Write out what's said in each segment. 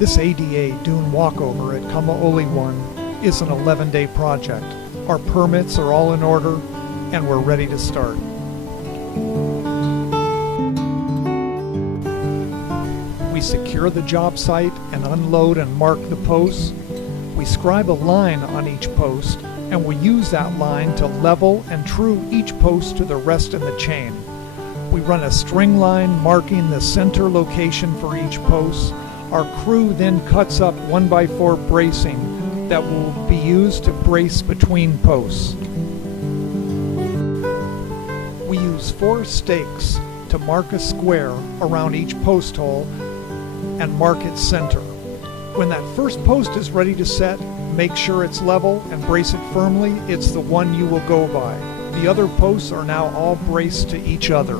This ADA dune walkover at Kam I ADA Ramp is an 11-day project. Our permits are all in order and we're ready to start. We secure the job site and unload and mark the posts. We scribe a line on each post and we use that line to level and true each post to the rest in the chain. We run a string line marking the center location for each post. Our crew then cuts up 1x4 bracing that will be used to brace between posts. We use 4 stakes to mark a square around each post hole and mark its center. When that first post is ready to set, make sure it's level and brace it firmly. It's the one you will go by. The other posts are now all braced to each other.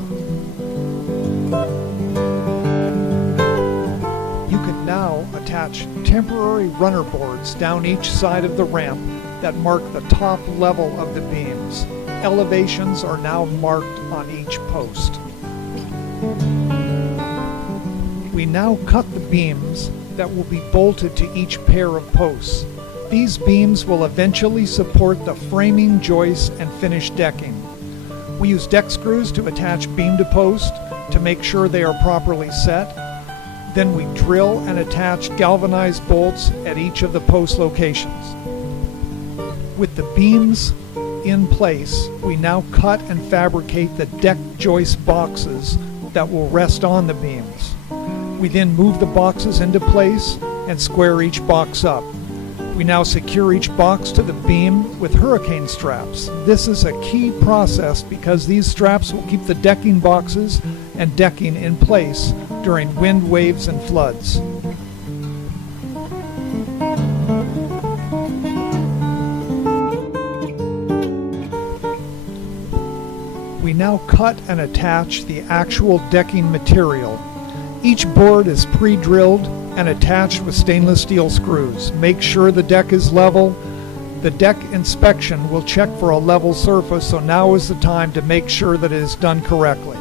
You can now attach temporary runner boards down each side of the ramp that mark the top level of the beams. Elevations are now marked on each post. We now cut the beams that will be bolted to each pair of posts. These beams will eventually support the framing joists and finished decking. We use deck screws to attach beam to post to make sure they are properly set. Then we drill and attach galvanized bolts at each of the post locations. With the beams in place, we now cut and fabricate the deck joist boxes that will rest on the beams. We then move the boxes into place and square each box up. We now secure each box to the beam with hurricane straps. This is a key process because these straps will keep the decking boxes and decking in place during wind, waves, and floods. We now cut and attach the actual decking material. Each board is pre-drilled and attached with stainless steel screws. Make sure the deck is level. The deck inspection will check for a level surface, so now is the time to make sure that it is done correctly.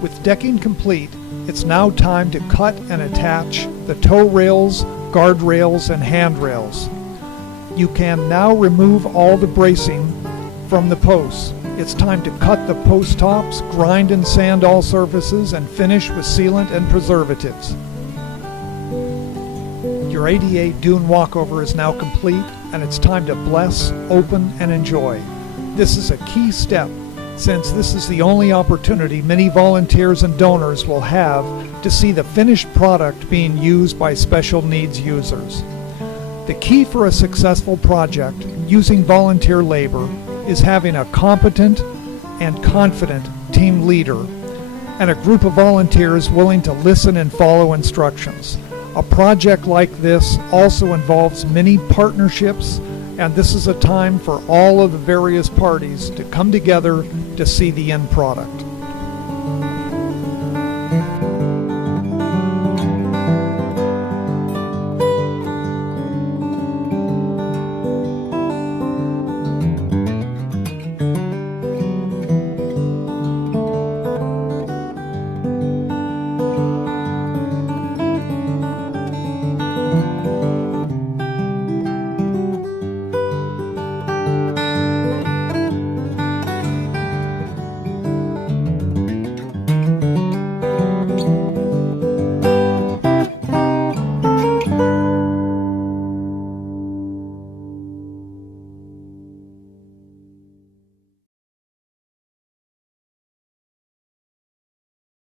With decking complete, it's now time to cut and attach the tow rails, guard rails, and handrails. You can now remove all the bracing from the posts. It's time to cut the post tops, grind and sand all surfaces, and finish with sealant and preservatives. Your ADA dune walkover is now complete, and it's time to bless, open, and enjoy. This is a key step, since this is the only opportunity many volunteers and donors will have to see the finished product being used by special needs users. The key for a successful project using volunteer labor is having a competent and confident team leader and a group of volunteers willing to listen and follow instructions. A project like this also involves many partnerships, and this is a time for all of the various parties to come together to see the end product.